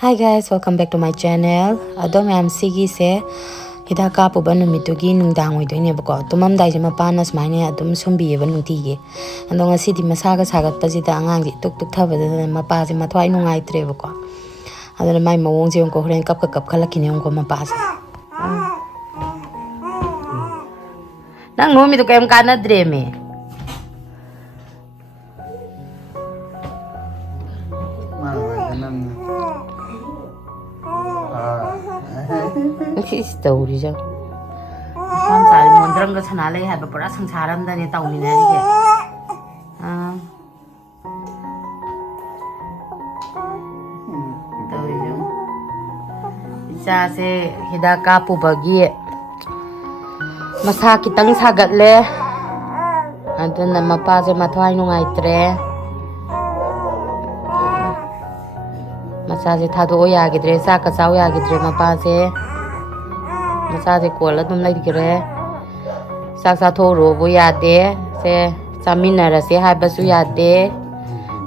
Hi guys, welcome back to my channel. Adom am sigi se hida ka pu ban numitugi nungdang oidoi bako tumam dai jama panas maine adum sumbi ba nutigi andong asi di masaga sagat pajida angang ji tuk tuk thabada mapa je mathwai nungai tre bako adana mai mawong je ko hren kap khalakini ko mapa se nang no mi to kem kana dre me story jo sam sari mondram ga chana le ha ba pura sangsaram da ne tauni na ri ge story jo isa se hida ka pu bagi masa kitang sagat le aduna mapa je mathwai nungai tre masa je thado ya gidre sa ka chaw ya gidre mapa je masa je kola dum lai digre sak sa thoro bo ya de se chaminara se ha ba su ya de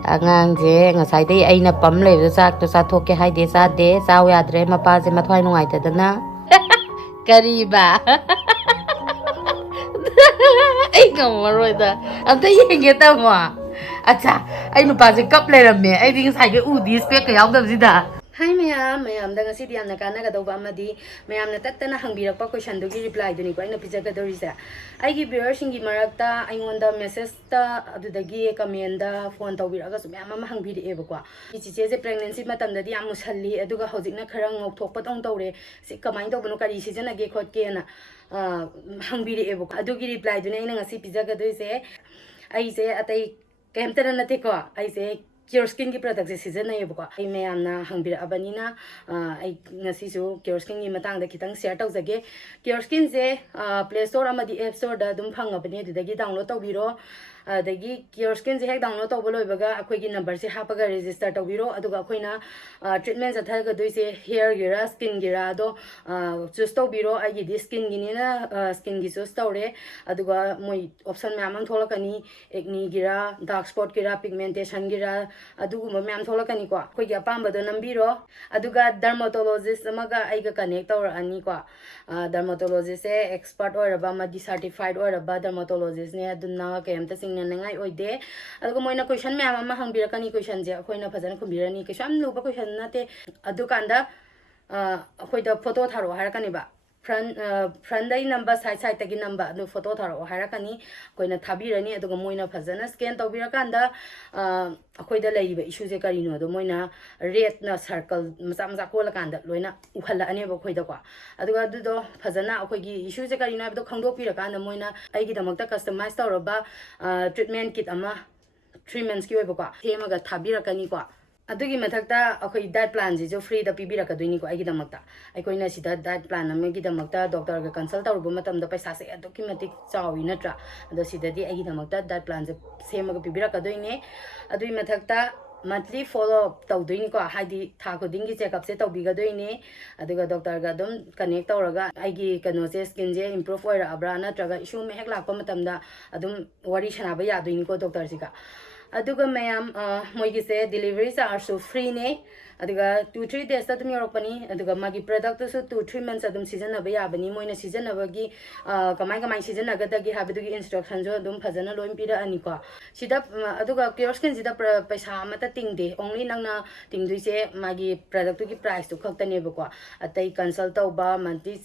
angang je ngasai dei aina pam le sak to sa thoke hai de sa de chaw ya dre mapa je mathwai nungai ta dana Kariba ai ngamroi da amta yenge ta ma acha ai nu pa je kap le ramme ai ding sai ge u di spec ka yaw dab sida Hi mayam da ngasi diam na kana ga doba amadi mayam na tattana hangbirakpa question do gi reply do ni ko ina pijaga do risa ai gi viewer singi marakta aingonda message ta adudagi comment da phone tawbiraga su mayam ma hangbiri e bakwa ichiche je pregnancy matam da di am musalli aduga hojikna khara ngok thokpa tong tawre si kamai do bano kari season age khot ke na hangbiri e bakwa adugi reply do ni ina ngasi pijaga do ise ai se atai kemtana nate ko ai se CureSkin की product season बको मैं हंगबीर अबनीना CureSkin की मतंग खितंग share तौजगे CureSkin से प्ले स्टोर एप स्टोर फंगबने डाउनलोड तौबीरो अदगी CureSkin से हेक डाउनलोड तौब लोइबगा अखोइगी नंबर से हापगा रजिस्टर तौबीरो अदुगा अखोइना ट्रीटमेंट चथगदोइसे हेयर गिरा स्किन गिरा दो चूज तौबीरो आइगी स्किन गिनीना स्किन गी चूज तौरे अदुगा मोइ ऑप्शन मैम थोलकनी एक्नी गिरा डार्क स्पॉट गिरा पिगमेंटेशन गिरा अदुगुम मैम थोलकनी को अखोइगी अपामबदो नंबीरो अदुगा डर्मेटोलॉजिस्ट अमगा आइगा कनेक्ट तौरअनी को डर्मेटोलॉजिस्ट से एक्सपर्ट ओरबा मदी सर्टिफाइड ओरबा डर्मेटोलॉजिस्ट ने अदुना केमता सिंगनंगाई ओइदे अदुगा मोइना क्वेश्चन मैम अमा हंगबिरकनी क्वेश्चन जे अखोइना फजन खुबिरनी क्वेश्चन लुबा क्वेश्चन नते अदुकांदा अखोइदा फोटो थारो हारकनीबा फ्रंट दई नंबर साइड तगी नंबर अदु फोटो थारो हारकनी अखोइना थाबिरनी अदुगा मोइना फजन स्कैन तौबिरकांदा अखोइदा लैरिबा इशू जे करिनो अदु मोइना रेड ना सर्कल मचा मचा कोलकांदा लोइना उहल्लाने बखोइदा को अदुगा अदुदो फजना अखोइगी इशू जे करिनो अदु खंगदोपिरकांदा मोइना आइगी दमकता कस्टमाइज तौरबा ट्रीटमेंट किट अमा 3 months की ओइबको थेमगा थाबिरकनी को अदुगी मथक्ता अखोइ डाइट प्लान जे जो फ्री दा पिबिरकदोइनी को आइगी दमकता अखोइना सिदा डाइट प्लान अमगी दमकता डॉक्टर गा कंसल्ट तौरबो मतम दा पैसा से अदुकी मतिक चावी नत्रा अदो सिदादी आइगी दमकता डाइट प्लान जे सेमगा पिबिरकदोइने अदुई मथक्ता monthly follow up तौदोइनी को हाइदी था खुदिंगी चेकअप से तौबिगदोइने अदुगा डॉक्टर गा दम कनेक्ट तौरगा आइगी कनो से स्किन जे इंप्रूव ओइराब्रा नत्रगा इशू में हेक लाकपा मतमदा अदुम वरी सनाबा यादोइनी को डॉक्टर सिका अदुगा मैम मोइगी से डिलीवरी चार्ज सु फ्री ने अदुगा 2-3 days तदम योरकपनी अदुगा मागी प्रोडक्ट सु 2-3 months अदुम सीजन नबा याबनी मोइना सीजन नबगी कमाई सीजन नगदगी हाबदुगी इंस्ट्रक्शन जो अदुम फजना लोइन पिरा अनि को सिदा अदुगा CureSkin सिदा पैसा मता तिंगदे ओनली नंगना तिंगदुइसे मागी प्रोडक्ट की प्राइस तो खक्तने बको अतै कंसल्ट तौबा मंथली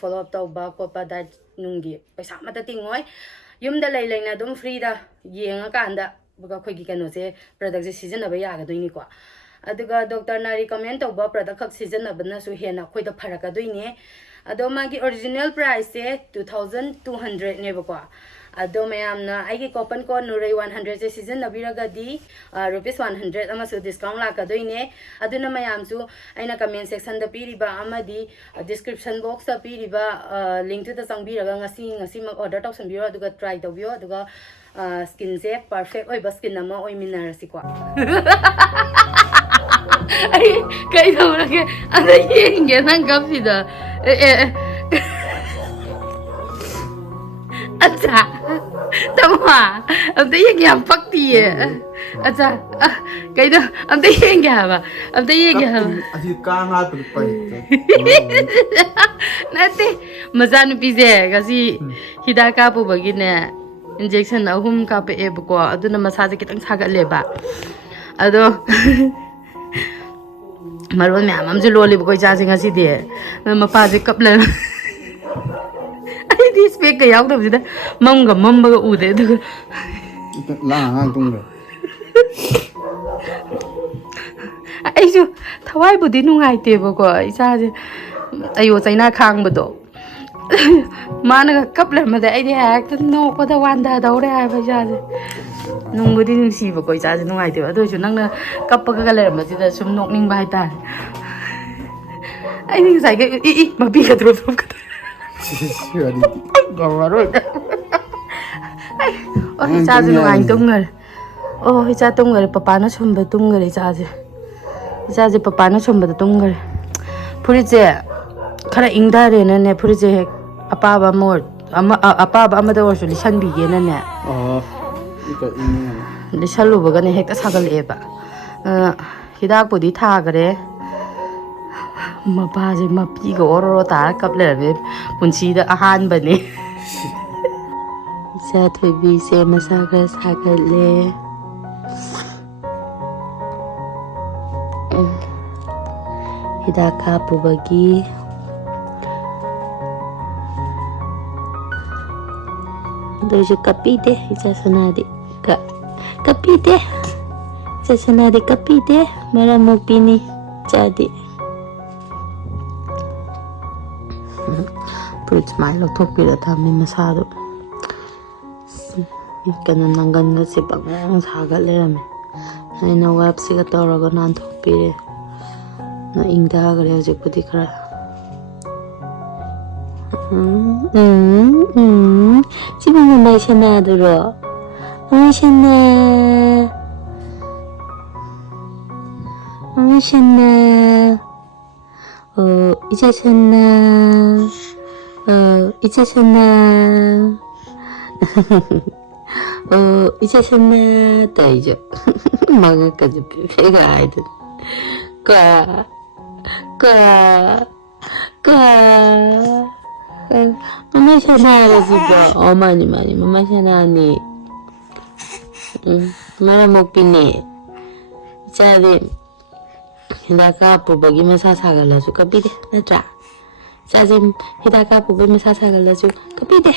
फॉलो अप तौबा कोपा डाइट नुंगी पैसा मता तिंगोय युमदा लै लैना अदुम फ्री दा येंगा कांदा बगा खोगी कनो से प्रोडक्ट से सीजन नबा यागदुइनी को अदुगा डॉक्टर ना रिकमेंड तौबा प्रोडक्ट खक सीजन नबना सु हेना खोइदा फरकदुइने अदो मागी ओरिजिनल प्राइस से 2200 ने बको अदो मैमना आइगे कूपन कोड नुरै 100 से सीजन नबिरगदी रुपीस 100 अमसु डिस्काउंट लाकदोइने अदुना मैमसु आइना कमेंट सेक्शन द पिरिबा अमदी डिस्क्रिप्शन बॉक्स द पिरिबा लिंक टू द संबिरगा ngasi mak order tawsanbiro aduga try tawbio aduga skin se perfect oi skin nama oi minarasi ko ai kai tawrage ada yenge nang kapsida अच्छा तमा अब तो ये क्या पकती है Acha, kaido amta yenge haba. Amta yenge haba. Asi kanga tu pai. Nate, mazanu pise kasi hidaka po bagine injection ahum ka pe ko aduna massage kitang sagatleba. Ado maron mya mam ju loli ko cha singa si de. Mapa je kapla. Ai di speak ka yaw da mamga mamga ude du. La hang tung le. Aisu thawai budi nungai te bo ko isa je ayo chaina khang bado mana kapla ma da ai hak ta no ko da wanda daure ha ba ja je nung budi nung si bo ko isa je nungai te ado su nang na kappa ka le ma ji da sum nok ning ba hai ta ai ning sai ke i ma bi ka drop ka gawaro ai o isa je nungai tungal o isa tungal papa na sum ba tungal isa je 이제 빠빠는 전부 동글 프리제 카라 잉다레는 프리제 아빠가 뭐 아빠 아마도 와서 리산 비게는 이거 있네. 리살로 버가네 핵다 사갈레바 히닥보디 타 그래 마바제 마피가 오로로 다 갑레베 문치다 아한바네 이제 토비세 마사가 사갈레 hidaka pubagi dojo kapide isa sanadi kapide isa sanadi kapide mera mo pini jadi put smile thok pira thami masado ikana nangan ga se pang saga lerame aina web se ga toraga nan thok pire na ingda gare hoje pudi kara 지금 마셔나 들어 마셔나 이제 셨나 이제 셨나 이제 셨나 다이죠 마가까지 배가 아이들 mama sana juga mani mama sana ni mara mo pini jadi hidaka po bagi masa sagala su kapide natra jadi hidaka po bagi masa sagala su kapide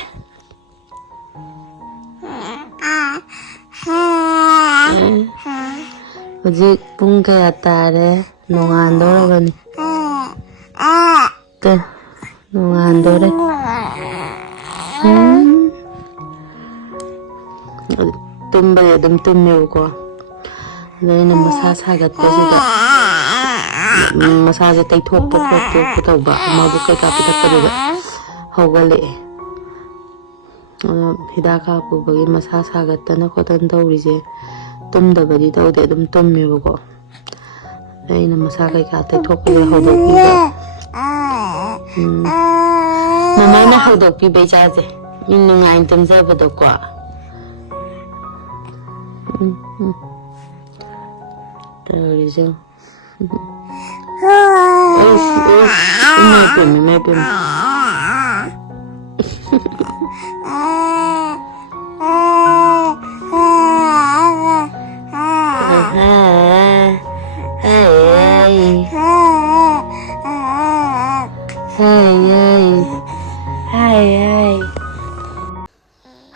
Hujik pung kaya tare nungandoro gani te nungandore tumbare dum tumme ko dai na masa gat ko da masa tai thop ko ba ma bu kai ka pitak ka da hogale hidaka pu bagi masa gat na ko tan dauri je tumdabadi taude dum tumme ko aina masa kai ka tai thop ko hodok pi mama na hodok pi bai cha je min nungai tum za ba do ko terus me pem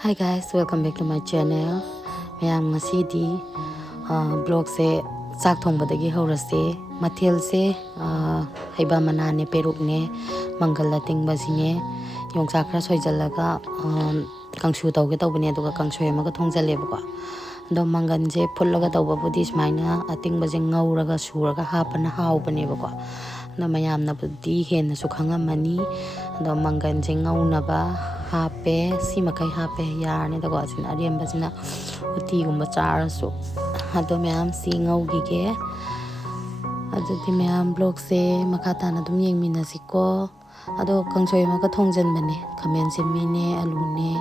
Hi guys, welcome back to my channel. Mayam ngasidi blog se sak thongbadagi horase mathel se haiba manane peruk ne mangala tingba sine yongsa khra soijalaga kangshu tawge tawbane aduga kangshu emaga thongjale bako do mangan je phullaga tawba budi smaina atingba je ngauraga suraga hapana haubane bako na mayam na budi hen su khangamani do mangan je ngaunaba hape si makai hape yarne da go sin ariam basina uti gumba charasu ado mayam si ngaugi ge ado di mayam blog se makata na dum yengmina siko ado kangsoi ma ka thongjan bane khamen se mine alu ne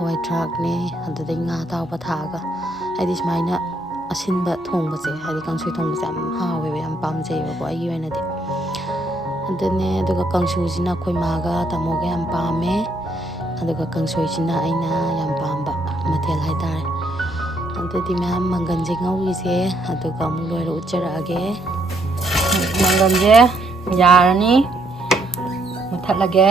hawai thrak ne ado de nga taw pa thaga ai dis maina ꯑꯁꯤꯟꯕ ꯊꯣꯡꯕꯁꯦ ꯍꯥꯏꯗꯤ ꯀꯥꯡꯁꯣꯏ ꯊꯣꯡꯕꯁꯦ ꯌꯥꯝ ꯍꯥꯎꯋꯦꯕ ꯌꯥꯝ ꯄꯥꯝꯖꯩꯕꯀꯣ ꯑꯩꯒꯤ ꯑꯣꯏꯅꯗꯤ ꯑꯗꯨꯅꯦ ꯑꯗꯨꯒ ꯀꯥꯡꯁꯨꯁꯤꯅ ꯑꯩꯈꯣꯏ ꯃꯥꯒ ꯇꯥꯃꯣꯒ ꯌꯥꯝ ꯄꯥꯝꯃꯦ ꯑꯗꯨꯒ ꯀꯥꯡꯁꯣꯏꯁꯤꯅ ꯑꯩꯅ ꯌꯥꯝ ꯄꯥꯝꯕ ꯃꯊꯦꯜ ꯍꯥꯏꯇꯥꯔꯦ ꯑꯗꯨꯗꯤ ꯃꯌꯥꯝ ꯃꯪꯒꯟꯁꯦ ꯉꯧꯔꯤꯁꯦ ꯑꯗꯨꯒ ꯑꯃꯨꯛ ꯂꯣꯏꯔ ꯎꯠꯆꯔꯛꯑꯒꯦ ꯃꯪꯒꯟꯁꯦ ꯌꯥꯔꯅꯤ ꯃꯨꯊꯠꯂꯒꯦ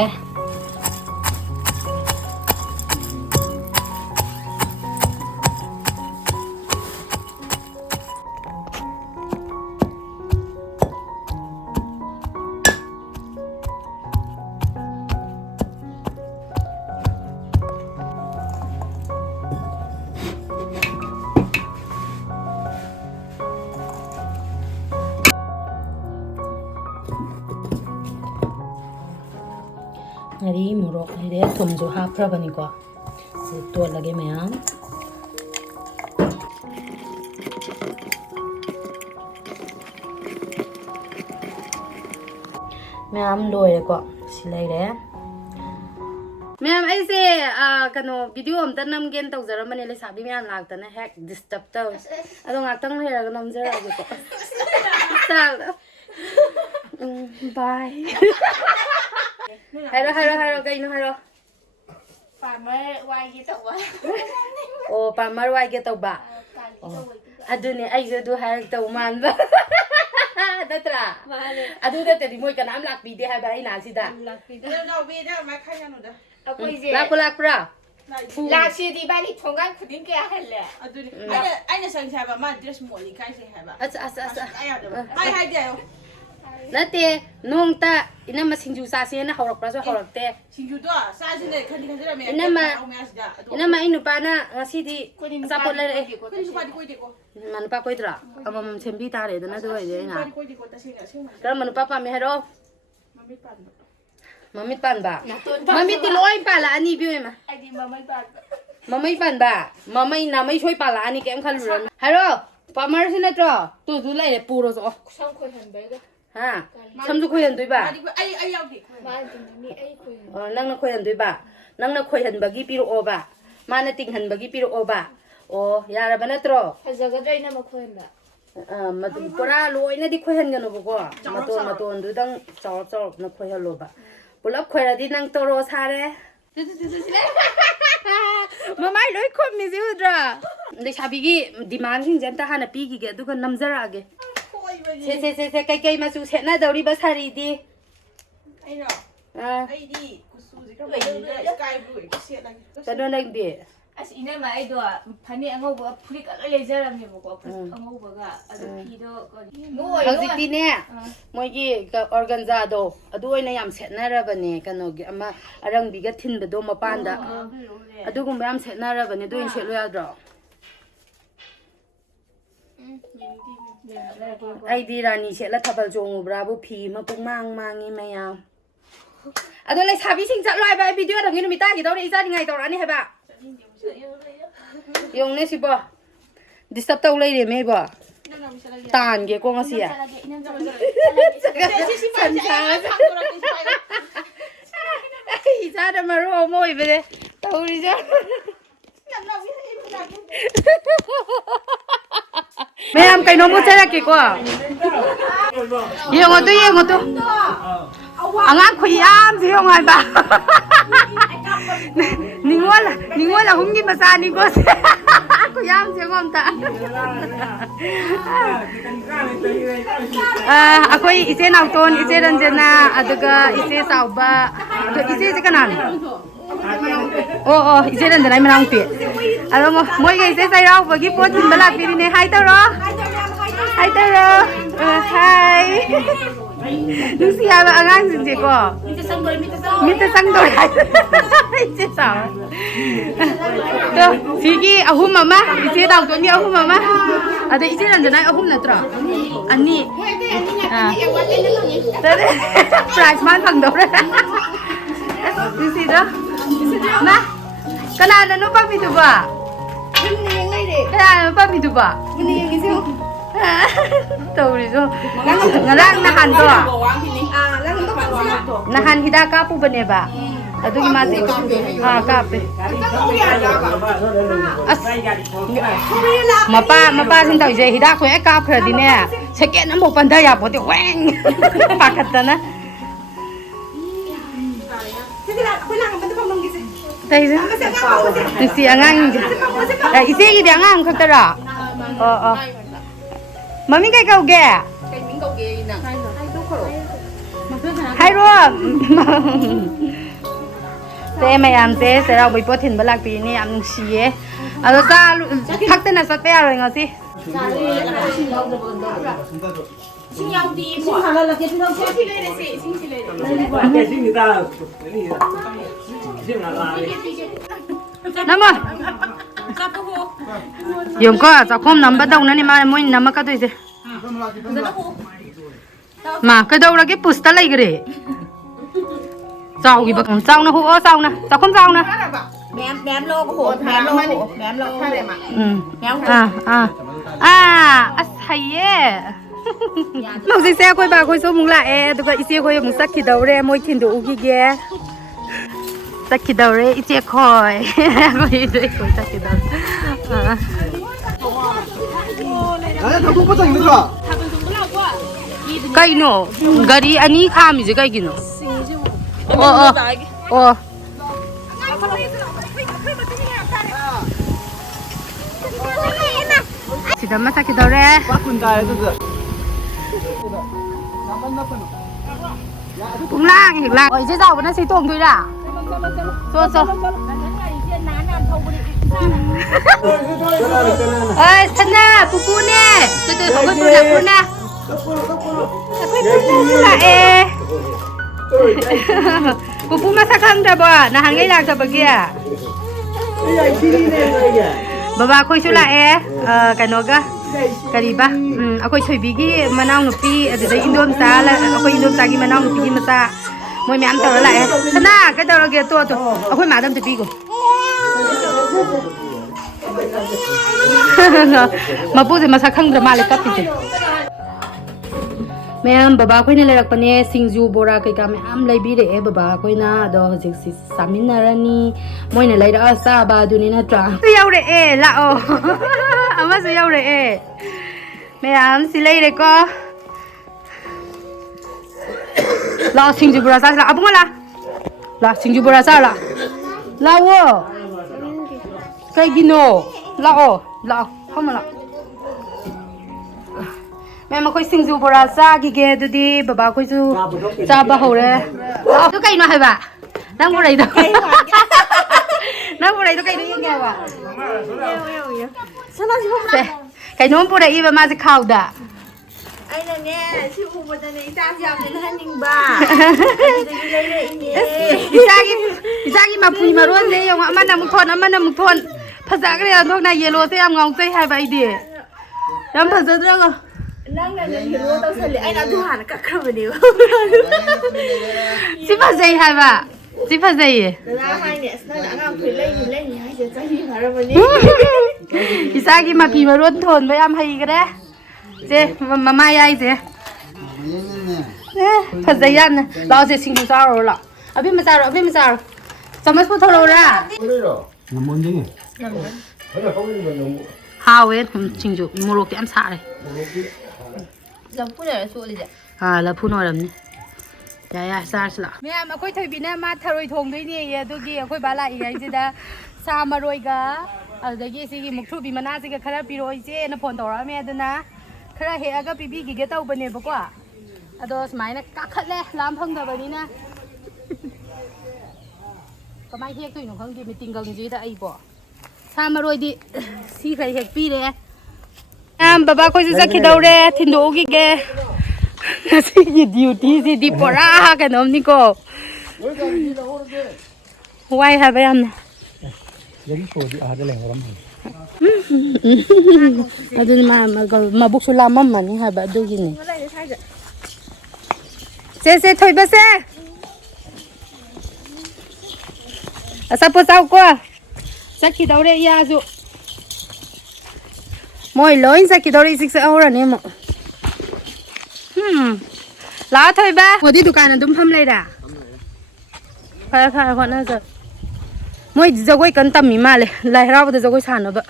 ꯉꯥꯔꯤ ꯃꯣꯔꯣꯛ ꯂꯩꯔꯦ ꯊꯨꯝꯁꯨ ꯍꯥꯞꯈ꯭ꯔꯕꯅꯤꯀꯣ ꯇꯣꯠꯂꯒꯦ ꯃꯌꯥꯝ ꯂꯣꯏꯔꯦꯀꯣ ꯁꯤ ꯂꯩꯔꯦ ꯃꯌꯥꯝ ꯑꯩꯁꯦ ꯀꯩꯅꯣ ꯚꯤꯗꯤꯑꯣ ꯑꯝꯇ ꯅꯝꯒꯦꯅ ꯇꯧꯖꯔꯝꯕꯅꯦ ꯂꯩꯁꯥꯕꯤ ꯃꯌꯥꯝ ꯂꯥꯛꯇꯅ ꯍꯦꯛ ꯗꯤꯁꯇꯔꯕ ꯇꯧꯋꯦ ꯑꯗꯣ ꯉꯥꯛꯇꯪ ꯂꯩꯔꯒ ꯅꯝꯖꯔꯛꯑꯒꯦꯀꯣ ꯕꯥꯏ ꯍꯥꯏꯔꯣ ꯀꯩꯅꯣ ꯍꯥꯏꯔꯣ ꯄꯥꯔꯃꯔ ꯋꯥꯏꯒꯦ ꯇꯧꯕ ꯑꯣ ꯄꯥꯔꯃꯔ ꯋꯥꯏꯒꯦ ꯇꯧꯕ ꯑꯗꯨꯅꯦ ꯑꯩꯁꯨ ꯑꯗꯨ ꯍꯥꯏꯔꯛꯇꯧ ꯃꯥꯟꯕ ꯅꯠꯇ꯭ꯔꯥ ꯑꯗꯨ ꯅꯠꯇꯗꯤ ꯃꯣꯏ ꯀꯅꯥꯝ ꯂꯥꯛꯄꯤꯗꯦ ꯍꯥꯏꯕ ꯑꯩꯅ ꯁꯤꯗ ꯑꯩꯈꯣꯏꯁꯦ ꯂꯥꯛꯄ꯭ꯔꯥ ꯂꯥꯛꯁꯤꯗꯤ ꯏꯕꯥꯅꯤ ꯊꯣꯡꯒꯥꯟ ꯈꯨꯗꯤꯡ ꯀꯌꯥ ꯍꯜꯂꯦ ꯑꯗꯨꯅꯤ ꯑꯩꯅ ꯆꯪꯁꯦ ꯍꯥꯏꯕ ꯃꯥ ꯗ꯭ꯔꯦꯁ ꯃꯣꯠꯂꯤ ꯀꯥꯏꯁꯦ ꯍꯥꯏꯕ ꯑꯁ ꯍꯥꯏꯗꯤ ꯍꯥꯏꯌꯣ ꯅꯠꯇꯦ ꯅꯣꯡꯇ ꯏꯅꯝꯃ ꯁꯤꯡꯖꯨ ꯆꯥꯁꯦꯅ ꯍꯧꯔꯛꯄ꯭ꯔꯁꯨ ꯍꯧꯔꯛꯇꯦ ꯁꯤꯡꯖꯨꯗꯣ ꯆꯥꯁꯤꯅꯦ ꯈꯟꯖꯔꯝꯃꯦ ꯏꯅꯝꯃ ꯑꯩ ꯅꯨꯄꯥꯅ ꯉꯁꯤꯗꯤ ꯑꯆꯥꯄꯣꯠ ꯂꯩꯔꯛꯑꯦ ꯑꯩꯈꯣꯏ ꯅꯨꯄꯥꯗꯤ ꯀꯣꯏꯗꯦꯀꯣ ꯃꯥ ꯅꯨꯄꯥ ꯀꯣꯏꯗ꯭ꯔꯥ ꯑꯃꯃꯝ ꯁꯦꯝꯕꯤ ꯇꯥꯔꯦꯗꯅ ꯑꯗꯨ ꯑꯣꯏꯔꯗꯤ ꯑꯩꯅ ꯅꯨꯄꯥꯗꯤ ꯀꯣꯏꯗꯦꯀꯣ ꯇꯁꯦꯡꯅ ꯑꯁꯦꯡꯕ ꯀꯔꯝꯕ ꯅꯨꯄꯥ ꯄꯥꯝꯃꯦ ꯍꯥꯏꯔꯣ ꯃꯃꯤꯠ ꯄꯥꯟꯕ ꯃꯃꯤꯠ ꯄꯥꯟꯕ ꯃꯃꯤꯠꯇꯤ ꯂꯣꯏ ꯄꯥꯜꯂꯛꯑꯅꯤ ꯏꯕꯦꯝꯃ ꯑꯩꯗꯤ ꯃꯃꯩ ꯄꯥꯟꯕ ꯃꯃꯩ ꯄꯥꯟꯕ ꯃꯃꯩ ꯅꯥꯃꯩ ꯁꯣꯏ ꯄꯥꯜꯂꯛꯑꯅꯤ ꯀꯩꯝ ꯈꯜꯂꯨꯔꯅꯨ ꯍꯥꯏꯔꯣ ꯄꯥꯃꯔꯁꯤ ꯅꯠꯇ꯭ꯔꯣ ꯇꯨ ꯂꯩꯔꯦ ꯄꯨꯔꯣ ꯆꯣ ꯁꯝ ꯈꯣꯏꯍꯟꯕꯩꯒ ꯍꯥ ꯁꯝꯁꯨ ꯈꯣꯏꯍꯟꯗꯣꯏꯕ ꯑꯩ ꯌꯥꯎꯗꯦ ꯃꯥꯅ ꯇꯤꯡꯅꯤ ꯑꯩ ꯈꯣꯏꯍꯟꯕ ꯅꯪꯅ ꯈꯣꯏꯍꯟꯗꯣꯏꯕ ꯅꯪꯅ ꯈꯣꯏꯍꯟꯕꯒꯤ ꯄꯤꯔꯛꯑꯣꯕ ꯃꯥꯅ ꯇꯤꯡꯍꯟꯕꯒꯤ ꯄꯤꯔꯛꯑꯣꯕ ꯑꯣ ꯌꯥꯔꯕ ꯅꯠꯇ꯭ꯔꯣ ꯐꯖꯒꯗ꯭ꯔꯥ ꯑꯩꯅ ꯃꯈꯣꯏꯍꯟꯕ ꯄꯨꯔꯥ ꯂꯣꯏꯅꯗꯤ ꯈꯣꯏꯍꯟꯒꯅꯨꯕꯀꯣ ꯃꯇꯣꯟꯗꯨꯗꯪ ꯆꯥꯎꯔꯞꯅ ꯈꯣꯏꯍꯜꯂꯣꯕ ꯄꯨꯂꯞ ꯈꯣꯏꯔꯗꯤ ꯅꯪ ꯇꯧꯔꯣ ꯁꯥꯔꯦ ꯃꯃꯥꯏ ꯂꯣꯏ ꯈꯨꯝꯃꯤꯁꯤ ꯎꯗ꯭ꯔꯥ ꯂꯩꯁꯥꯕꯤꯒꯤ ꯗꯤꯃꯥꯟꯁꯤꯡꯁꯦ ꯑꯝꯇ ꯍꯥꯟꯅ ꯄꯤꯈꯤꯒꯦ ꯑꯗꯨꯒ ꯅꯝꯖꯔꯛꯑꯒꯦ ꯁꯦ ꯀꯩꯀꯩ ꯃꯆꯨ ꯁꯦꯠꯅꯗꯧꯔꯤꯕ ꯁꯥꯔꯤꯗꯤ ꯑꯩꯔꯣ ꯑꯩꯗꯤ ꯀꯨꯆꯨꯁꯦ ꯈꯔ ꯁ꯭ꯀꯥꯏ ꯕ꯭ꯂꯨ ꯍꯦꯛꯇ ꯁꯦꯠꯂꯒꯦ ꯀꯩꯅꯣ ꯅꯪꯗꯤ ꯑꯁ ꯏꯅꯝꯃ ꯑꯩꯗꯣ ꯐꯅꯦꯛ ꯑꯉꯧꯕ ꯐꯨꯔꯤꯠꯀ ꯂꯣꯏ ꯂꯩꯖꯔꯝꯃꯦꯕꯀꯣ ꯑꯉꯧꯕꯒ ꯑꯗꯨ ꯐꯤꯗꯣ ꯍꯧꯖꯤꯛꯇꯤꯅꯦ ꯃꯣꯏꯒꯤ ꯑꯣꯔꯒꯟꯖꯥꯗꯣ ꯑꯗꯨ ꯑꯣꯏꯅ ꯌꯥꯝ ꯁꯦꯠꯅꯔꯕꯅꯦ ꯀꯩꯅꯣꯒꯤ ꯑꯃ ꯑꯔꯪꯕꯤꯒ ꯊꯤꯟꯕꯗꯣ ꯃꯄꯥꯟꯗ ꯑꯗꯨꯒꯨꯝꯕ ꯌꯥꯝ ꯁꯦꯠꯅꯔꯕꯅꯦ ꯑꯗꯨ ꯑꯣꯏꯅ ꯁꯦꯠꯂꯨ ꯌꯥꯗ꯭ꯔꯣ ꯑꯩꯗꯤ ꯔꯥꯅꯤ ꯁꯦꯠꯂ ꯊꯥꯕꯜ ꯆꯣꯡꯉꯨꯕ꯭ꯔꯥꯕꯨ ꯐꯤ ꯑꯃ ꯄꯨꯡꯃꯥꯡ ꯃꯥꯡꯉꯤ ꯃꯌꯥꯝ ꯑꯗꯣ ꯂꯩꯁꯥꯕꯤꯁꯤꯡ ꯆꯠꯂꯣ ꯍꯥꯏꯕ ꯑꯩ ꯚꯤꯗꯤꯑꯣ ꯊꯝꯒꯤ ꯅꯨꯃꯤꯠ ꯇꯥꯈꯤꯗꯧꯔꯦ ꯏꯆꯥꯅꯤꯡꯉꯥꯏ ꯇꯧꯔꯛꯑꯅꯤ ꯍꯥꯏꯕ ꯌꯦꯡꯉꯨꯅꯦ ꯁꯤꯕꯣ ꯗꯤꯁꯇꯔꯕ ꯇꯧ ꯂꯩꯔꯦꯃꯦ ꯏꯕꯣ ꯇꯥꯟꯒꯦꯀꯣ ꯉꯁꯤ ꯑꯩ ꯏꯆꯥꯅ ꯃꯔꯨ ꯑꯃ ꯑꯣꯏꯕꯅꯦ ꯇꯧꯔꯤꯁꯦ ꯃꯌꯥꯝ ꯀꯩꯅꯣꯝ ꯎꯠꯆꯔꯛꯀꯦꯀꯣ ꯌꯦꯡꯉꯣ ꯑꯉꯥꯡ ꯈꯨꯌꯥꯝꯁꯦ ꯌꯦꯡꯉꯣ ꯍꯥꯏꯕ ꯅꯤꯉꯣꯜ ꯑꯍꯨꯝꯒꯤ ꯃꯆꯥꯅꯤꯀꯣ ꯈꯨꯌꯥꯝꯁꯦ ꯌꯦꯡꯉꯣ ꯑꯝꯇ ꯑꯩꯈꯣꯏ ꯏꯆꯦ ꯅꯥꯎꯇꯣꯟ ꯏꯆꯦ ꯔꯟꯖꯅꯥ ꯑꯗꯨꯒ ꯏꯆꯦ ꯆꯥꯎꯕ ꯑꯗꯣ ꯏꯆꯦꯁꯦ ꯀꯅꯥꯅꯣ ꯑꯣ ꯏꯆꯦ ꯔꯟꯖꯅꯥ ꯃꯅꯥꯎꯄꯤ ꯑꯗꯣ ꯃꯣꯏꯒ ꯏꯆꯦ ꯆꯩꯔꯥꯎꯕꯒꯤ ꯄꯣꯠ ꯊꯤꯟꯕ ꯂꯥꯛꯄꯤꯔꯤꯅꯦ ꯍꯥꯏ ꯇꯧꯔꯣ ꯍꯥꯏ ꯅꯨꯡꯁꯤ ꯍꯥꯏꯕ ꯑꯉꯥꯡꯁꯤꯡꯁꯦꯀꯣ ꯃꯤꯠꯇ ꯆꯪꯗꯣꯔꯦ ꯏꯆꯦ ꯆꯥꯎ ꯁꯤꯒꯤ ꯑꯍꯨꯝ ꯑꯃ ꯏꯆꯦ ꯅꯥꯎꯇꯣꯟꯒꯤ ꯑꯍꯨꯝ ꯑꯃ ꯑꯗ ꯏꯆꯦ ꯔꯟꯖꯅꯥ ꯑꯍꯨꯝ ꯅꯠꯇ꯭ꯔꯣ ꯑꯅꯤ ꯄ꯭ꯔꯥꯏꯖ ꯃꯥ ꯐꯪꯗꯧꯔꯦ ꯅꯨꯡꯁꯤꯗꯣ ꯃꯥ ꯀꯅꯥꯅꯅꯣ ꯄꯥꯝꯃꯤꯗꯨꯕꯣ ꯀꯅꯥꯅꯣ ꯄꯥꯝꯃꯤꯗꯨꯕꯣ ꯇꯧꯔꯤꯗꯣ ꯉꯔꯥꯡ ꯅꯍꯥꯟꯗꯣ ꯅꯍꯥꯟ ꯍꯤꯗꯥꯛ ꯀꯥꯞꯄꯨꯕꯅꯦꯕ ꯑꯗꯨꯒꯤ ꯃꯥꯁꯦ ꯀꯥꯞꯄꯦ ꯑꯁ ꯃꯄꯥꯁꯤꯡ ꯇꯧꯔꯤꯁꯦ ꯍꯤꯗꯥꯛ ꯍꯦꯛ ꯀꯥꯞꯈ꯭ꯔꯗꯤꯅꯦ ꯁꯦꯀꯦꯟ ꯑꯃꯐꯥꯎ ꯄꯟꯊ ꯌꯥꯄꯣꯠꯇꯦ ꯋꯦꯡ ꯄꯥꯈꯠꯇꯅ ꯅꯨꯡꯁꯤ ꯑꯉꯥꯡꯁꯤꯡꯁꯦ ꯏꯆꯦꯒꯤꯗꯤ ꯑꯉꯥꯡ ꯑꯃꯈꯛꯇꯔꯣ ꯑꯣ ꯃꯃꯤꯡ ꯀꯩ ꯀꯧꯒꯦ ꯍꯥꯏꯔꯣ ꯁꯦ ꯃꯌꯥꯝꯁꯦ ꯆꯩꯔꯥꯎꯕꯩ ꯄꯣꯠ ꯊꯤꯟꯕ ꯂꯥꯛꯄꯤꯅꯤ ꯌꯥꯝ ꯅꯨꯡꯁꯤꯌꯦ ꯑꯗꯣ ꯊꯛꯇꯅ ꯆꯠꯄ ꯌꯥꯔꯣꯏ ꯉꯁꯤ ꯏꯁꯤꯡ ꯌꯥꯎꯗꯦ ꯏꯁꯤꯡꯁꯤ ꯂꯩꯔꯁꯤ ꯏꯁꯤꯡꯁꯤ ꯅꯃ ꯌꯦꯡꯀꯣ ꯆꯥꯛꯈꯣꯝ ꯅꯝꯕꯗꯧꯅꯅꯤ ꯃꯥ ꯃꯣꯏ ꯅꯝꯃꯛꯀꯗꯣꯏꯁꯦ ꯃꯥ ꯀꯩꯗꯧꯔꯒꯦ ꯄꯨꯁꯇ ꯂꯩꯈ꯭ꯔꯦ ꯆꯥꯎꯈꯤꯕ ꯆꯥꯎꯅ ꯍꯨꯛꯑꯣ ꯆꯥꯎꯅ ꯆꯥꯛꯈꯨꯝ ꯆꯥꯎꯅ ꯑꯁ ꯍꯩꯌꯦ ꯍꯧꯖꯤꯛꯁꯦ ꯑꯩꯈꯣꯏ ꯕꯥ ꯑꯩꯈꯣꯏꯁꯨ ꯑꯃꯨꯛ ꯂꯥꯛꯑꯦ ꯑꯗꯨꯒ ꯏꯆꯦꯈꯣꯏ ꯑꯃꯨꯛ ꯆꯠꯈꯤꯗꯧꯔꯦ ꯃꯣꯏ ꯊꯤꯟꯗꯣꯛꯎꯈꯤꯒꯦ ꯆꯠꯈꯤꯗꯧꯔꯦ ꯏꯆꯦꯈꯣꯏ ꯑꯩꯈꯣꯏ ꯏꯆꯦꯈꯣꯏ ꯆꯠꯈꯤꯗꯧꯔꯦ ꯀꯩꯅꯣ ꯒꯥꯔꯤ ꯑꯅꯤ ꯈꯥꯝꯃꯤꯁꯦ ꯀꯩꯒꯤꯅꯣ ꯑꯣ ꯁꯤꯗ ꯑꯃ ꯆꯠꯈꯤꯗꯧꯔꯦ ꯄꯨꯡꯂꯥꯡ ꯍꯦꯛ ꯂꯥꯡ ꯏꯆꯦ ꯆꯥꯎꯕꯅ ꯁꯤ ꯇꯣꯡꯗꯣꯏꯔꯥ ꯆꯣ ꯁꯅꯥ ꯄꯨꯄꯨꯅꯦ ꯑꯩꯈꯣꯏ ꯄꯨꯅ ꯑꯩꯈꯣꯏ ꯄꯨꯄꯨ ꯂꯥꯛꯑꯦ ꯄꯨꯄꯨ ꯃꯁꯛ ꯈꯪꯗ꯭ꯔꯕꯣ ꯅꯍꯥꯟꯈꯩ ꯂꯥꯛꯇꯕꯒꯤ ꯕꯕꯥ ꯑꯩꯈꯣꯏꯁꯨ ꯂꯥꯛꯑꯦ ꯀꯩꯅꯣꯒ ꯀꯔꯤꯕ ꯑꯩꯈꯣই ꯊꯣꯏꯕꯤꯒꯤ ꯃꯅꯥꯎꯅꯨꯄꯤ ꯑꯗꯨꯗꯩ ꯏꯟꯗꯣꯝꯆꯥ ꯑꯩꯈꯣꯏ ꯏꯟꯗꯣꯝꯆꯥꯒꯤ ꯃꯅꯥꯎꯅꯨꯄꯤꯒꯤ ꯃꯆꯥ ꯃꯣꯏ ꯃꯌꯥꯝ ꯇꯧꯔ ꯂꯥꯛꯑꯦ ꯁꯅꯥ ꯀꯩꯗꯧꯔꯒꯦ ꯇꯣ ꯑꯩꯈꯣꯏ ꯃꯥꯗ ꯑꯝꯇ ꯄꯤꯒꯣ ꯃꯄꯨꯁꯦ ꯃꯁꯛ ꯈꯪꯗ꯭ꯔ ꯃꯥꯜꯂꯦ ꯀꯞꯄꯤꯁꯦ ꯃꯌꯥꯝ ꯕꯕꯥ ꯑꯩꯈꯣꯏꯅ ꯂꯩꯔꯛꯄꯅꯦ ꯁꯤꯡꯖꯨ ꯕꯣꯔꯥ ꯀꯩꯀꯥ ꯃꯌꯥꯝ ꯂꯩꯕꯤꯔꯛꯑꯦ ꯕꯕꯥ ꯑꯩꯈꯣꯏꯅ ꯑꯗꯣ ꯍꯧꯖꯤꯛꯁꯤ ꯆꯥꯃꯤꯟꯅꯔꯅꯤ ꯃꯣꯏꯅ ꯂꯩꯔꯛꯑ ꯆꯥꯕ ꯑꯗꯨꯅꯤ ꯅꯠꯇ꯭ꯔꯥ ꯌꯧꯔꯛꯑꯦ ꯂꯥꯛꯑꯣ ꯑꯃꯁꯨ ꯌꯧꯔꯛꯑꯦ ꯃꯌꯥꯝ ꯁꯤ ꯂꯩꯔꯦꯀꯣ ꯂꯥꯛꯑꯣ ꯁꯤꯡꯖꯨ ꯕꯣꯔꯥ ꯆꯥꯁꯤ ꯂꯥꯛꯑꯣ ꯑꯕꯨꯡꯉꯣ ꯂꯥꯛꯑꯣ ꯁꯤꯡꯖꯨ ꯕꯣꯔꯥ ꯆꯥꯔ ꯂꯥꯛꯑꯣ ꯀꯩꯒꯤꯅꯣ ꯂꯥꯛꯑꯣ ꯐꯝꯃ ꯂꯥꯛꯑꯣ ꯃꯦꯝ ꯑꯩꯈꯣꯏ ꯁꯤꯡꯖꯨ ꯕꯣꯔꯥ ꯆꯥꯈꯤꯒꯦ ꯑꯗꯨꯗꯤ ꯕꯕꯥ ꯑꯩꯈꯣꯏꯁꯨ ꯆꯥꯕ ꯍꯧꯔꯦ ꯑꯗꯨ ꯀꯩꯅꯣ ꯍꯥꯏꯕ ꯅꯪ ꯄꯨꯔꯛꯏꯗꯣ ꯀꯩꯅꯣ ꯌꯦꯡꯒꯦ ꯍꯥꯏꯕ ꯀꯩꯅꯣꯝ ꯄꯨꯔꯛꯏꯕ ꯃꯥꯁꯦ ꯈꯥꯎꯗ ꯑꯩꯅꯅꯦ ꯁꯤ ꯎꯕꯗꯅꯦ ꯏꯆꯥꯁꯤ ꯌꯥꯝ ꯂꯩꯍꯟꯅꯤꯡꯕ ꯑꯗꯨꯗꯒꯤ ꯂꯩꯔꯛꯏꯅꯦ ꯏꯆꯥꯒꯤ ꯃꯐꯨ ꯃꯔꯣꯟꯁꯦ ꯌꯦꯡꯉꯣ ꯑꯃꯅ ꯑꯃꯨꯛ ꯊꯣꯟ ꯐꯖꯈ꯭ꯔꯦ ꯑꯗꯣꯛꯅ ꯌꯦꯂꯣꯁꯦ ꯌꯥꯝ ꯉꯥꯎꯖꯩ ꯍꯥꯏꯕ ꯑꯩꯗꯤ ꯌꯥꯝ ꯐꯖꯗ꯭ꯔꯒ ꯅꯪꯅꯅꯦ ꯍꯤꯔꯣ ꯇꯧꯁꯜꯂꯦ ꯑꯩꯅ ꯑꯗꯨ ꯍꯥꯟꯅ ꯀꯛꯈ꯭ꯔꯕꯅꯦꯕ ꯁꯤ ꯐꯖꯩ ꯍꯥꯏꯕ ꯁꯤ ꯐꯖꯩꯌꯦ ꯗꯗꯥ ꯍꯥꯏꯅꯦ ꯑꯁ ꯅꯪꯅ ꯑꯉꯥꯡ ꯐꯨꯔꯤꯠ ꯂꯩꯅꯤ ꯍꯥꯏꯁꯦ ꯆꯍꯤ ꯐꯔꯕꯅꯤ ꯏꯆꯥꯒꯤ ꯃꯐꯤ ꯃꯔꯣꯟ ꯊꯣꯟꯕ ꯌꯥꯝ ꯍꯩꯈ꯭ꯔꯦ ꯁꯦ ꯃꯃꯥ ꯌꯥꯏꯁꯦ ꯐꯖꯩ ꯌꯥꯝꯅ ꯂꯥꯛꯑꯣꯁꯦ ꯁꯤꯡꯖꯨ ꯆꯥꯔꯨꯔꯣ ꯂꯥꯛꯑꯣ ꯑꯕꯦꯝꯃ ꯆꯥꯔꯣ ꯆꯃꯁ ꯄꯨꯊꯣꯔꯛꯎꯔꯥ ꯍꯥꯎꯋꯦ ꯁꯤꯡꯖꯨ ꯃꯣꯔꯣꯛꯇꯤ ꯌꯥꯝ ꯁꯥꯔꯦ ꯂꯐꯨꯅꯔ ꯁꯣꯜꯂꯤꯁꯦ ꯂꯐꯨꯅ ꯑꯣꯏꯔꯝꯅꯤ ꯌꯥꯏ ꯆꯥꯔꯁꯤ ꯂꯥꯛꯑꯣ ꯃꯌꯥꯝ ꯑꯩꯈꯣꯏ ꯊꯣꯏꯕꯤꯅ ꯃꯥ ꯊꯔꯣꯏ ꯊꯣꯡꯗꯣꯏꯅꯦꯌꯦ ꯑꯗꯨꯒꯤ ꯑꯩꯈꯣꯏ ꯕꯥ ꯂꯥꯛꯏꯉꯩꯁꯤꯗ ꯁꯥ ꯃꯔꯣꯏꯒ ꯑꯗꯨꯗꯒꯤ ꯁꯤꯒꯤ ꯃꯨꯛꯊ꯭ꯔꯨꯕꯤ ꯃꯅꯥꯁꯤꯒ ꯈꯔ ꯄꯤꯔꯛꯑꯣ ꯏꯆꯦꯅ ꯐꯣꯟ ꯇꯧꯔꯛꯑꯝꯃꯦ ꯑꯗꯨꯅ ꯈꯔ ꯍꯦꯛꯑꯒ ꯄꯤꯕꯤꯈꯤꯒꯦ ꯇꯧꯕꯅꯦꯕꯀꯣ ꯑꯗꯣ ꯁꯨꯃꯥꯏꯅ ꯀꯥꯈꯠꯂꯦ ꯂꯥꯝ ꯐꯪꯗꯕꯅꯤꯅ ꯀꯃꯥꯏꯅ ꯍꯦꯛꯇꯣꯏꯅꯣ ꯈꯪꯗꯦ ꯇꯤꯡꯒꯪꯁꯤꯗ ꯑꯩꯕꯣ ꯁꯥ ꯃꯔꯣꯏꯗꯤ ꯁꯤ ꯈꯔ ꯍꯦꯛꯄꯤꯔꯦ ꯕꯕꯥ ꯑꯩꯈꯣꯏꯁꯨ ꯆꯠꯈꯤꯗꯧꯔꯦ ꯊꯤꯟꯗꯣꯛꯎꯈꯤꯒꯦ ꯉꯁꯤꯒꯤ ꯗ꯭ꯌꯨꯇꯤꯁꯤꯗꯤ ꯄꯨꯔꯥ ꯀꯩꯅꯣꯝꯅꯤꯀꯣ ꯋꯥꯏ ꯍꯥꯏꯕ ꯌꯥꯝꯅ ꯑꯗꯨꯅ ꯃꯕꯨꯛꯁꯨ ꯂꯥꯝꯃꯝꯃꯅꯤ ꯍꯥꯏꯕ ꯑꯗꯨꯒꯤꯅꯤ ꯁꯦ ꯊꯣꯏꯕꯁꯦ ꯑꯆꯥꯄꯣꯠ ꯆꯥꯎꯀꯣ ꯆꯠꯈꯤꯗꯧꯔꯦ ꯏꯌꯥꯁꯨ ꯃꯣꯏ ꯂꯣꯏ ꯆꯠꯈꯤꯗꯧꯔꯦ ꯏꯆꯤꯛ ꯆꯠꯍꯧꯔꯅꯤ ꯑꯃꯨꯛ ꯂꯥꯛꯑꯣ ꯊꯣꯏꯕ ꯃꯣꯗꯤ ꯗꯨꯀꯥꯟ ꯑꯗꯨꯝ ꯐꯝ ꯂꯩꯔꯦ ꯐꯔꯦ ꯐꯔꯦ ꯍꯣꯠꯅꯖ ꯃꯣꯏꯗꯤ ꯖꯒꯣꯏ ꯀꯟꯅ ꯇꯝꯃꯤ ꯃꯥꯜꯂꯦ ꯂꯥꯏ ꯍꯔꯥꯎꯕꯗ ꯖꯒꯣꯏ ꯁꯥꯟꯅꯕ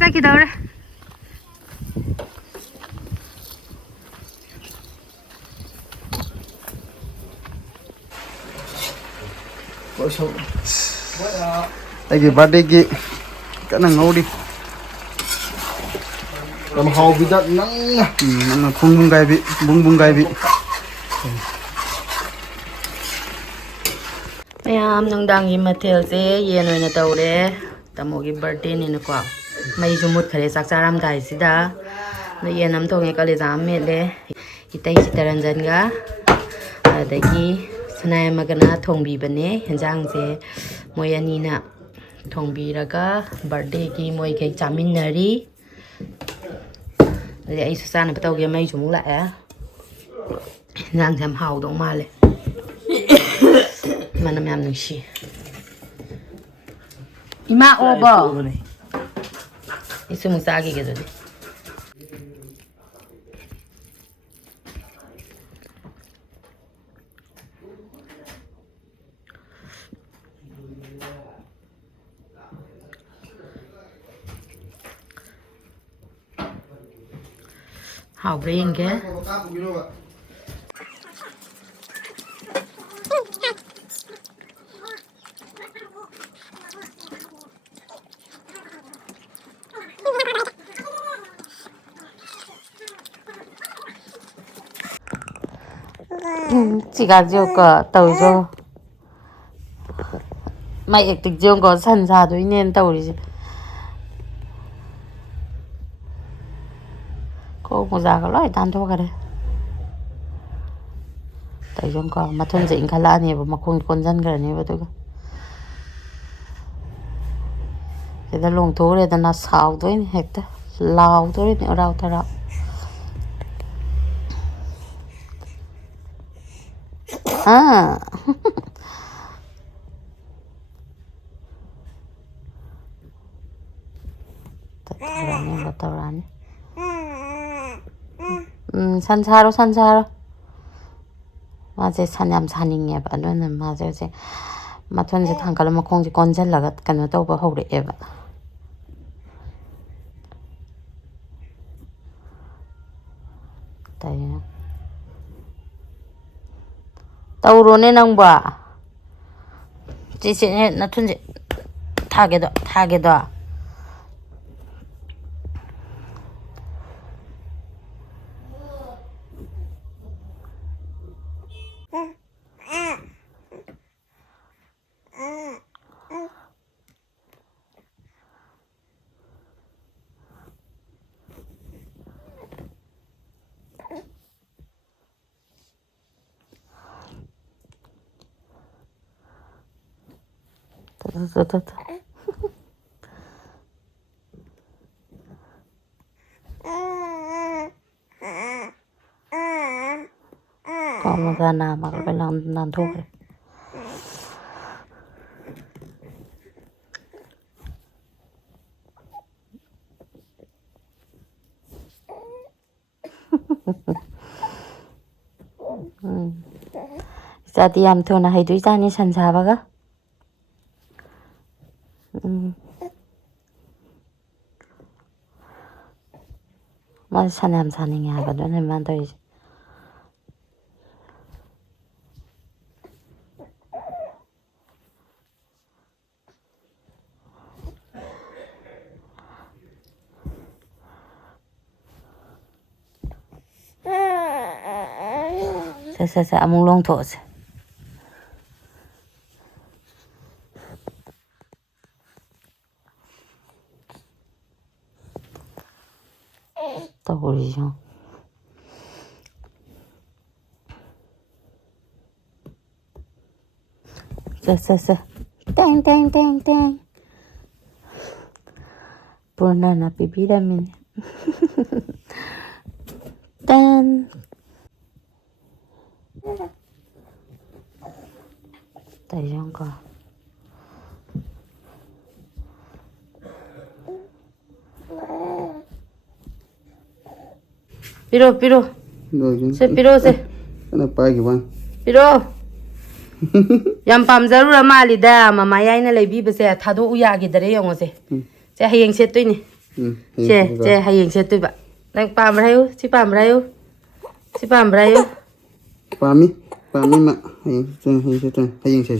ꯆꯠꯈꯤꯗꯧꯔꯦ ꯑꯩꯒꯤ ꯕꯥꯔꯗꯦꯒꯤ ꯀꯟꯅ ꯉꯧꯔꯤ ꯌꯥꯝ ꯍꯥꯎꯕꯤꯗ ꯅꯪꯅ ꯈꯣꯡꯕꯨꯡꯒꯥꯏꯕꯤ ꯕꯨꯡꯒꯥꯏꯕꯤ ꯃꯌꯥꯝ ꯅꯨꯡꯗꯥꯡꯒꯤ ꯃꯊꯦꯜꯁꯦ ꯌꯦꯟ ꯑꯣꯏꯅ ꯇꯧꯔꯦ ꯇꯥꯃꯣꯒꯤ ꯕꯥꯔꯗꯦꯅꯤꯅꯀꯣ ꯃꯩꯁꯨ ꯃꯨꯠꯈ꯭ꯔꯦ ꯆꯥꯛ ꯆꯥꯔꯝꯗꯥꯏꯁꯤꯗ ꯌꯦꯟ ꯑꯃ ꯊꯣꯡꯉꯦ ꯀꯥꯂꯦꯖꯥ ꯑꯃ ꯃꯦꯠꯂꯦ ꯏꯇꯩ ꯆꯤꯇꯔꯟꯖꯟꯒ ꯑꯗꯒꯤ ꯁꯅꯥꯏ ꯑꯃꯒꯅ ꯊꯣꯡꯕꯤꯕꯅꯦ ꯌꯦꯟꯖꯥꯡꯁꯦ ꯃꯣꯏ ꯑꯅꯤꯅ ꯊꯣꯡꯕꯤꯔꯒ ꯕꯥꯔꯗꯦꯒꯤ ꯃꯣꯏꯈꯩ ꯆꯥꯃꯤꯟꯅꯔꯤ ꯑꯗꯩ ꯑꯩꯁꯨ ꯆꯥꯅꯕ ꯇꯧꯒꯦ ꯃꯩꯁꯨ ꯑꯃꯨꯛ ꯂꯥꯛꯑꯦ ꯌꯦꯟꯖꯥꯡꯁꯦ ꯌꯥꯝ ꯍꯥꯎꯗꯧ ꯃꯥꯜꯂꯦ ꯃꯅꯝ ꯌꯥꯝ ꯅꯨꯡꯁꯤ 이마 오버 있으면 싸기게 되지 하우브레 인게 지가지오까 떠오죠 막 액득지온 거 산사도 있는 떠오르지 cô mozaga loi tan tho kare tai jong ko mathon jing khala ni ba makhong konjan kare ni ba to da long tho re da na saw doi ni hekta lao doi ni rao thara tawarani 산사로 맞아 산얌 산잉에 봐 너는 맞아 이제 마톤지 당갈로 마콩지 건젤라가 간노 떠버 허우래 에바 따요 떠오르네 낭봐 지시네 나톤지 타게도 Como ra mà phải làm thuốc rồi. Giờ thì làm thường là hay túi ra như sẵn sàng bác mà sẵn làm sẵn nhà và đó nên mà tôi sẽ among long thổ sẽ tao đi không sẽ teng purna na pipira min ten tay trong co Piro rồi Se piro se. cái này bay cái bạn Piro. Yam pamzarura malida mama yaina leibibase thado uyagidare yongose. Se hayeng settoini. Se hayeng settoiba. Nang pamrayo, si pamrayo. Si pamrayo. Pami mà hay sẽ hay sẽ